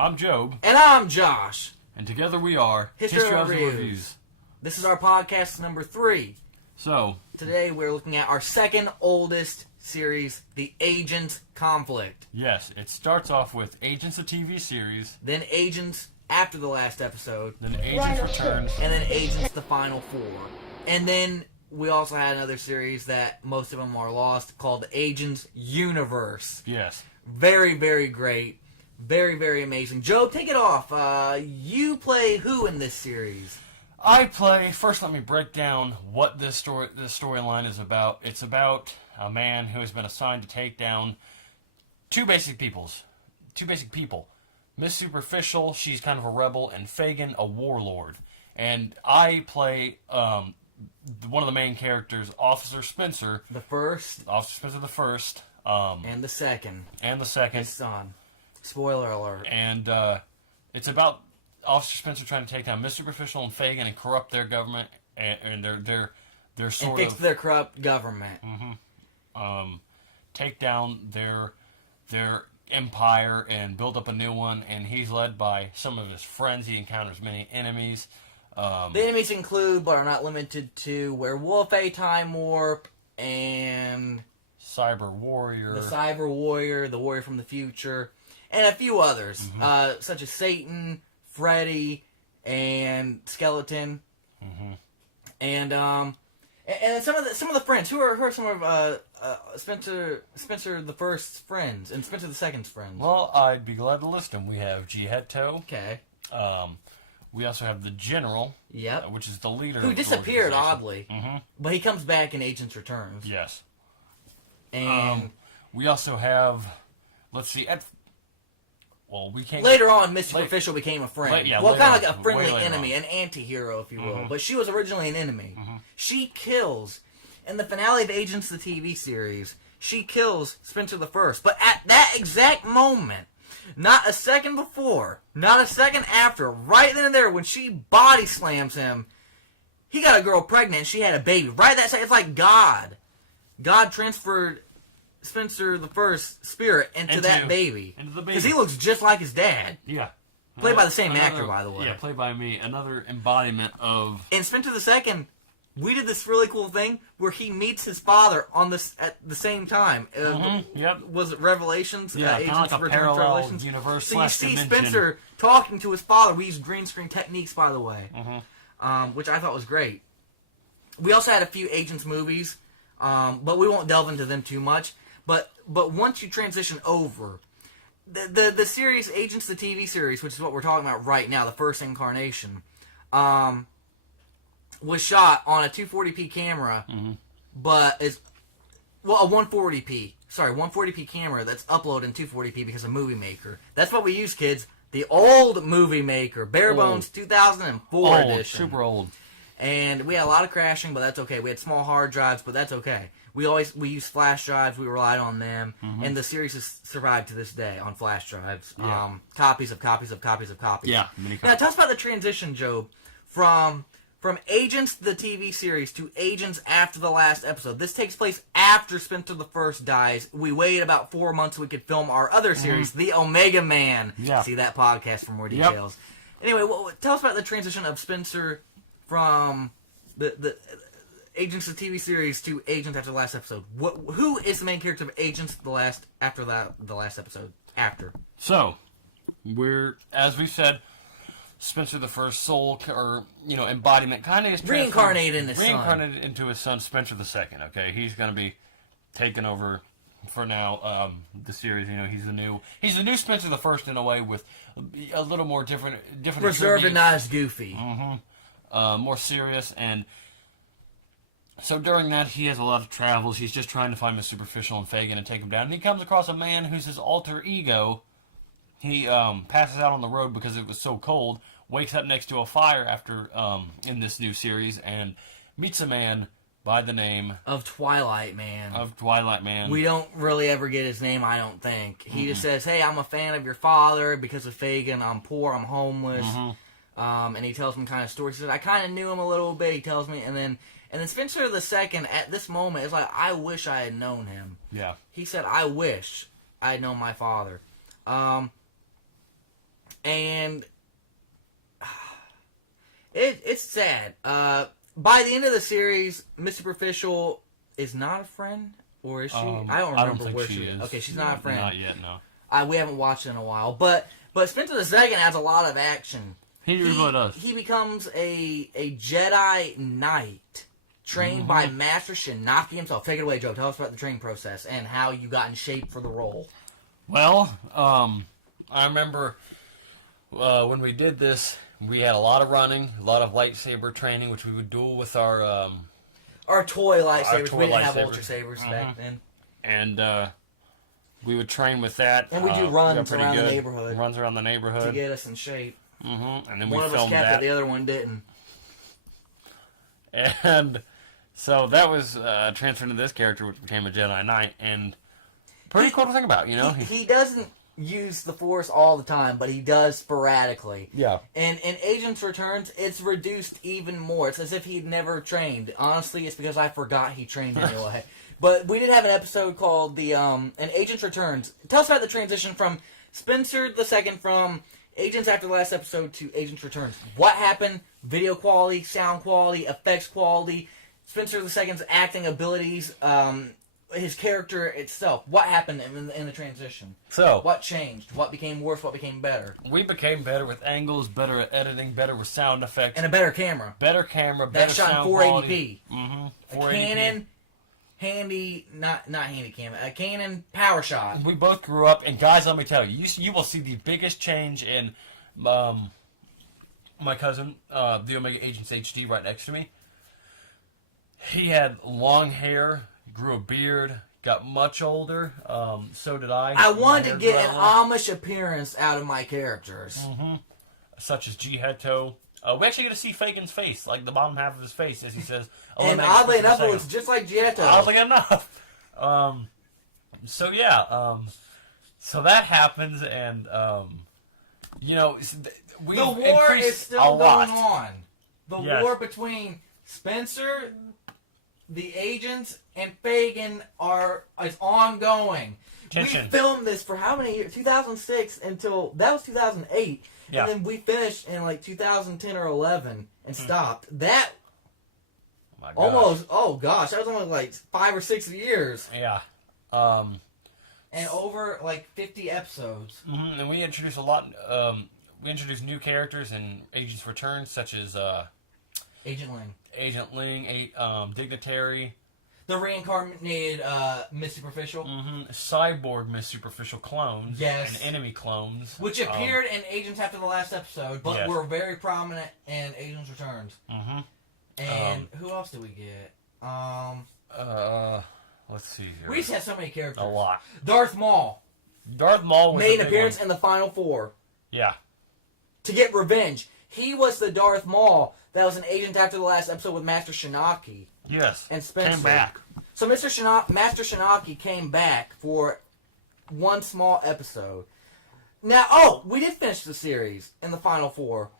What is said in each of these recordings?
I'm Job. And I'm Josh. And together we are History of Reviews. This is our podcast number 3. So, today we're looking at our second oldest series, The Agents Conflict. Yes, it starts off with Agents, a TV series. Then Agents after the last episode. Then Agents Returns. And then Agents the Final Four. And then we also had another series that most of them are lost called Agents Universe. Yes. Very, very great. Very, very amazing. Joe, take it off. You play who in this series? I play... First, let me break down what this storyline is about. It's about a man who has been assigned to take down two basic people. Miss Superficial, she's kind of a rebel, and Fagin, a warlord. And I play one of the main characters, Officer Spencer. The first. Officer Spencer the first. And the second. His son. Spoiler alert. And it's about Officer Spencer trying to take down Miss Superficial and Fagin and corrupt their government and their sort and fix their corrupt government. Take down their empire and build up a new one. And he's led by some of his friends. He encounters many enemies. The enemies include, but are not limited to, Werewolf, A Time Warp, and Cyber Warrior. The Cyber Warrior, the Warrior from the Future, and a few others, such as Satan, Freddy, and Skeleton, and some of the friends. Who are some of Spencer the First's friends and Spencer the Second's friends? Well, I'd be glad to list them. We have Gihetto. Okay. We also have the General. Yep. Which is the leader. Who of the disappeared organization. oddly. But he comes back in Agents Returns. Yes. And we also have, let's see, we can't... Later on, Miss Superficial became a friend. Yeah, well, kind of on, like a friendly way enemy, an anti-hero, if you will. But she was originally an enemy. She kills, in the finale of Agents, the TV series, she kills Spencer the First. But at that exact moment, not a second before, not a second after, right then and there, when she body slams him, he got a girl pregnant and she had a baby. Right that second, it's like God. God transferred Spencer the First's spirit into that baby. Into the baby. Because he looks just like his dad. Yeah. Played by the same actor, by the way. Yeah, played by me. Another embodiment of... And Spencer the Second, we did this really cool thing where he meets his father at the same time. Yep. Was it Revelations? Yeah, kind of like a parallel universe. So you see Spencer talking to his father. We used green screen techniques, by the way, which I thought was great. We also had a few Agents movies, but we won't delve into them too much. But once you transition over, the series Agents, the TV series, which is what we're talking about right now, the first incarnation, was shot on a 240p camera, but is a 140p. Sorry, 140p camera that's uploaded in 240p because of Movie Maker. That's what we use, kids. The old Movie Maker, bare bones 2004 edition. Super old. And we had a lot of crashing, but that's okay. We had small hard drives, but that's okay. We use flash drives. We relied on them, and the series has survived to this day on flash drives. Yeah. Copies of copies of copies of copies. Yeah, many copies. Now, tell us about the transition, Job, from Agents, the TV series, to Agents after the last episode. This takes place after Spencer the First dies. We waited about 4 months so we could film our other series, The Omega Man. Yeah. See that podcast for more details. Anyway, tell us about the transition of Spencer from the Agents, the TV series, to Agents after the last episode. Who is the main character of Agents the last episode? After. So, as we said, Spencer the First soul, or embodiment, kind of is reincarnated into his son Spencer the Second. Okay, he's going to be taking over for now the series. He's the new Spencer the First in a way, with a little more different reserved and not as goofy. More serious. And so during that, he has a lot of travels. He's just trying to find Miss Superficial and Fagin and take him down. And he comes across a man who's his alter ego. He passes out on the road because it was so cold, wakes up next to a fire after in this new series, and meets a man by the name of Twilight Man. We don't really ever get his name, I don't think. He just says, "Hey, I'm a fan of your father. Because of Fagin, I'm poor, I'm homeless." And he tells me kind of stories. He says, "I kind of knew him a little bit." He tells me, and then Spencer the Second at this moment is like, "I wish I had known him." Yeah. He said, "I wish I had known my father." And it's sad. By the end of the series, Miss Superficial is not a friend, or is she? I don't remember think where she is. Okay, she's not a friend. Not yet, no. We haven't watched it in a while, but Spencer the Second has a lot of action. He really does. He becomes a Jedi Knight trained by Master Shinnaki himself. Take it away, Joe. Tell us about the training process and how you got in shape for the role. Well, I remember when we did this, we had a lot of running, a lot of lightsaber training, which we would duel with our toy lightsabers. toy We didn't have lightsabers. ultra sabers back then. And we would train with that. And we do runs pretty around the good. neighborhood. Runs around the To neighborhood. get us in shape. And then we One of us filmed kept that. it, the other one didn't. And so that was transferred to this character, which became a Jedi Knight, and pretty cool to think about, you know? He doesn't use the Force all the time, but he does sporadically. Yeah. And in Agents Returns, it's reduced even more. It's as if he'd never trained. Honestly, it's because I forgot he trained anyway. But we did have an episode called an Agents Returns. Tell us about the transition from Spencer the Second from Agents after the last episode to Agents Returns. What happened? Video quality, sound quality, effects quality, Spencer the Second's acting abilities, his character itself. What happened in the transition? So What changed? What became worse? What became better? we became better with angles, better at editing, better with sound effects, And a better camera. better camera, That better shot in sound 480p. quality. A 480p. Canon, not handy cam. A Canon Power Shot. We both grew up, and guys, let me tell you, you will see the biggest change in my cousin, the Omega Agents HD, right next to me. He had long hair, grew a beard, got much older. So did I. I My wanted to hair get grew an out, Amish appearance out of my characters. such as G Heto. We actually get to see Fagin's face, like the bottom half of his face, as he says. And oddly enough, it looks just like Gietto. Oddly enough. So yeah, so that happens, and you know, we The war is still going on. The Yes. war between Spencer, the agents, and Fagin is ongoing. Tension. We filmed this for how many years? 2006 until that was 2008, Yeah. and then we finished in like 2010 or 11 and stopped. That Oh my gosh. almost that was only like 5 or 6 years, Yeah. and over like 50 episodes. And we introduced a lot. We introduced new characters in Agents Return, such as Agent Ling, Agent Ling, Dignitary, the reincarnated Miss Superficial. Cyborg Miss Superficial clones, Yes. and enemy clones, Which appeared in Agents after the last episode, but Yes. were very prominent in Agents Returns. And who else did we get? Let's see here. We just had so many characters. A lot. Darth Maul Darth Maul was made a an big appearance one. in the Final Four Yeah. to get revenge. He was the Darth Maul that was an agent after the last episode with Master Shinnaki Yes. and Spencer. Came back. So Master Shinnaki came back for one small episode. Now, we did finish the series in the Final Four.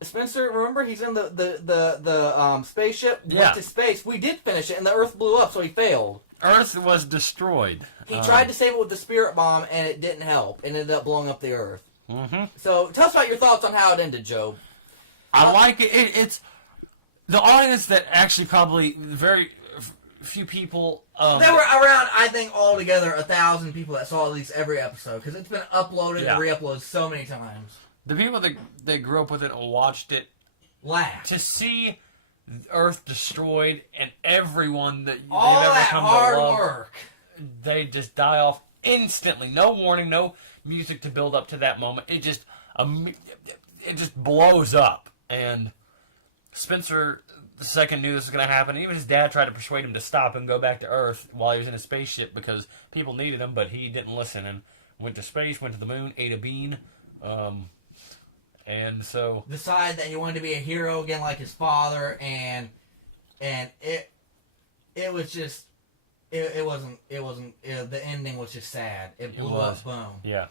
Spencer, remember he's in the spaceship, Yeah. went to space. We did finish it, and the Earth blew up, so he failed. Earth was destroyed. He tried to save it with the Spirit Bomb, and it didn't help. It ended up blowing up the Earth. So, tell us about your thoughts on how it ended, Joe. I like it. It's the audience that actually probably very few people. There were around, I think, altogether 1,000 people that saw at least every episode, because it's been uploaded and re-uploaded so many times. The people that grew up with it and watched it, Laugh. to see Earth destroyed and everyone that All they've ever that come hard to love, work. they just die off instantly. No warning, no music to build up to that moment. It just blows up. And Spencer the Second knew this was going to happen. Even his dad tried to persuade him to stop and go back to Earth while he was in a spaceship because people needed him, but he didn't listen and went to space, went to the moon, ate a bean. And so Decided that he wanted to be a hero again like his father, and it was just it wasn't the ending was just sad. It blew up, boom. yeah.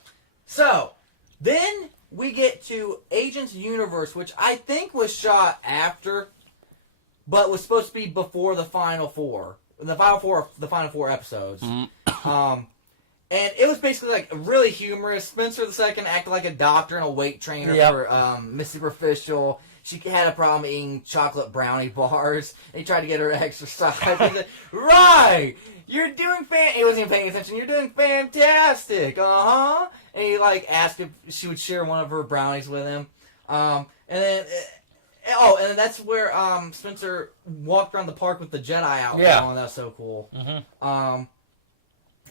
So then we get to Agents Universe, which I think was shot after, but was supposed to be before the Final Four. The Final Four episodes. And it was basically like really humorous. Spencer the Second acted like a doctor and a weight trainer for Miss Superficial. She had a problem eating chocolate brownie bars. And he tried to get her to exercise. He said, right! You're doing he wasn't even paying attention. You're doing fantastic. Uh-huh. And he like asked if she would share one of her brownies with him. And then that's where Spencer walked around the park with the Jedi outfit on. That's so cool. Mm-hmm.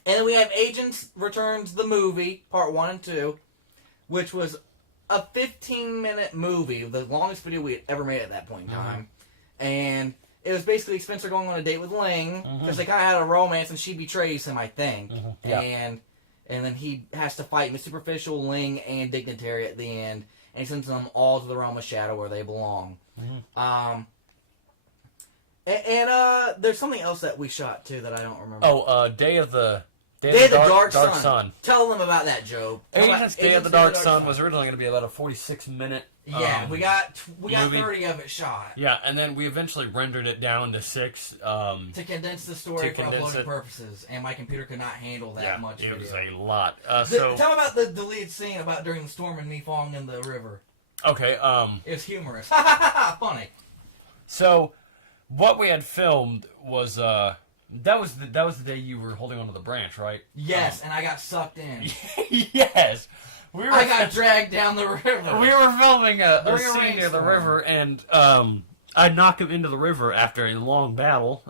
And then we have Agents Returns the movie, part 1 and 2, which was a 15-minute movie, the longest video we had ever made at that point in time. And it was basically Spencer going on a date with Ling, because they kind of had a romance, and she betrays him, I think. And then he has to fight Miss Superficial, Ling, and Dignitary at the end, and he sends them all to the realm of shadow where they belong. And there's something else that we shot, too, that I don't remember. Day of the Dark Sun. Tell them about that, Joe. Agents Day of the Dark Sun was originally going to be about a 46-minute we got 30 of it shot. Yeah, and then we eventually rendered it down to 6. To condense the story for uploading purposes, and my computer could not handle that much video. It was a lot. Tell me about the deleted scene about during the storm and me falling in the river. Okay, It was humorous. Funny. So, what we had filmed was, that was the day you were holding onto the branch, right? Yes, and I got sucked in. Yes! I got dragged down the river. We were filming a scene near the river, and I knocked him into the river after a long battle.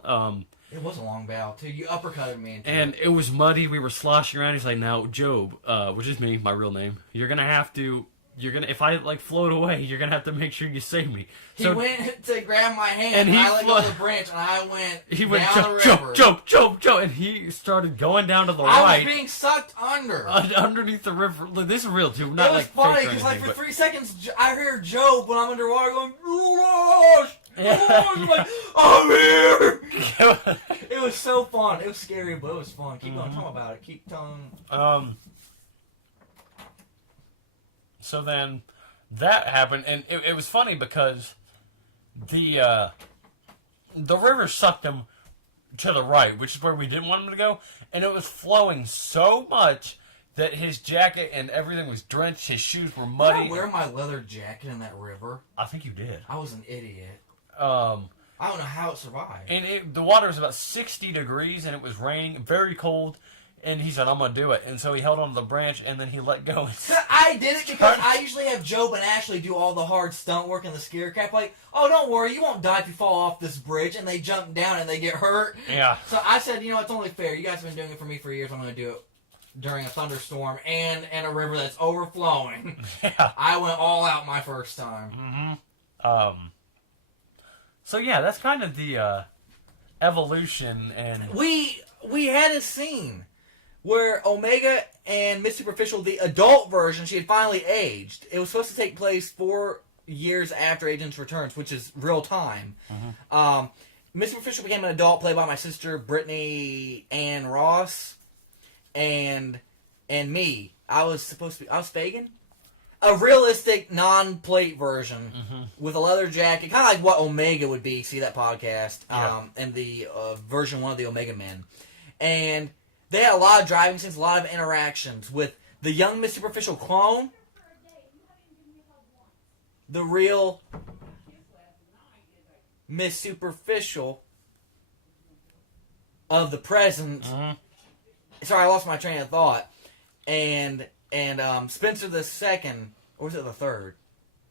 It was a long battle, too. You uppercutted me. And it was muddy. We were sloshing around. He's like, now, Job, which is me, my real name, if I, float away, you're gonna have to make sure you save me. He went to grab my hand, and I let go of the branch, and I went down the river. Job, and he started going down to the right. I was being sucked under. Underneath the river. Look, this is real, too. Not it was funny, because, for 3 seconds, I heard Job when I'm underwater going, Gosh! I'm like, I'm here! It was so fun. It was scary, but it was fun. Keep on talking about it. Keep telling. So then that happened, and it was funny because the river sucked him to the right, which is where we didn't want him to go, and it was flowing so much that his jacket and everything was drenched, his shoes were muddy. Did I wear my leather jacket in that river? I think you did. I was an idiot. I don't know how it survived. And the water was about 60 degrees, and it was raining, very cold. And he said, I'm going to do it. And so he held onto the branch, and then he let go. I did it because I usually have Job and Ashley do all the hard stunt work and the scare cap. Like, oh, don't worry, you won't die if you fall off this bridge. And they jump down and they get hurt. Yeah. So I said, it's only fair. You guys have been doing it for me for years. I'm going to do it during a thunderstorm and a river that's overflowing. Yeah. I went all out my first time. Mm-hmm. So, yeah, that's kind of the evolution. And we had a scene where Omega and Miss Superficial, the adult version, she had finally aged. It was supposed to take place 4 years after Agents Returns, which is real time. Miss Superficial became an adult, played by my sister Brittany Ann Ross, and me. I was Fagin. A realistic, non-plate version with a leather jacket, kind of like what Omega would be. See that podcast, and the version 1 of the Omega Men, and they had a lot of driving scenes, a lot of interactions with the young Miss Superficial clone, the real Miss Superficial of the present. Sorry, I lost my train of thought. And Spencer the Second, or was it the third?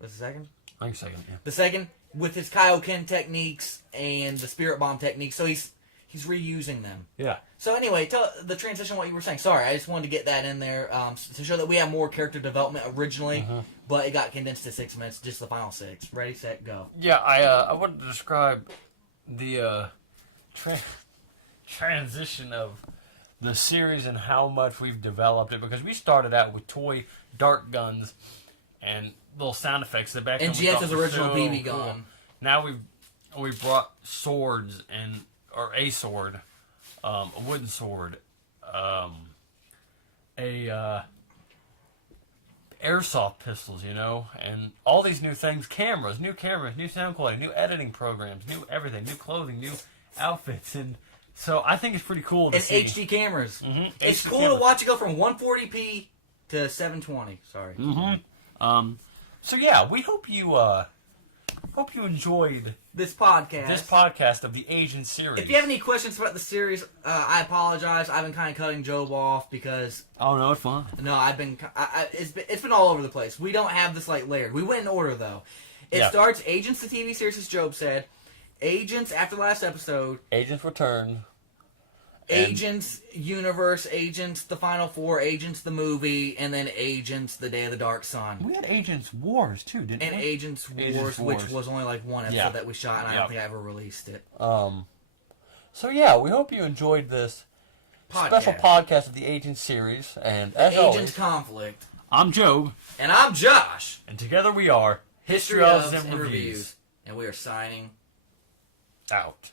Was it the second? I think second, yeah. The second, with his Kaioken techniques and the Spirit Bomb techniques, so he's reusing them. Yeah. So anyway, tell the transition what you were saying. Sorry, I just wanted to get that in there to show that we have more character development originally, but it got condensed to 6 minutes, just the final 6. Ready, set, go. Yeah, I wanted to describe the transition of the series and how much we've developed it, because we started out with toy dart guns and little sound effects. The back and Gianta's original BB gun. Cool. Now we've brought swords or a sword, a wooden sword, airsoft pistols, and all these new things, cameras, new sound quality, new editing programs, new everything, new clothing, new outfits, and So I think it's pretty cool to And see. HD cameras. Mhm, It's HD cool cameras. to watch it go from 140p to 720. Sorry. So yeah, we hope you enjoyed This podcast. this podcast of the Agent series. If you have any questions about the series, I apologize. I've been kind of cutting Job off because Oh no, it's fine. no, it's been all over the place. We don't have this like layered. We went in order though. It Yeah. starts Agents, the TV series, as Job said. Agents after the last episode. Agents Return. Agents Universe, Agents the Final Four, Agents the movie, and then Agents the Day of the Dark Sun. We had Agents Wars too, didn't And we? Agents Wars, Agents which Wars. was only like one episode Yeah. that we shot, and I Yeah. don't think I ever released it. So yeah, we hope you enjoyed this special podcast of the Agent series. And as Agent always, Conflict. I'm Job, And I'm Josh. and together we are History of of and Reviews. And we are signing Out.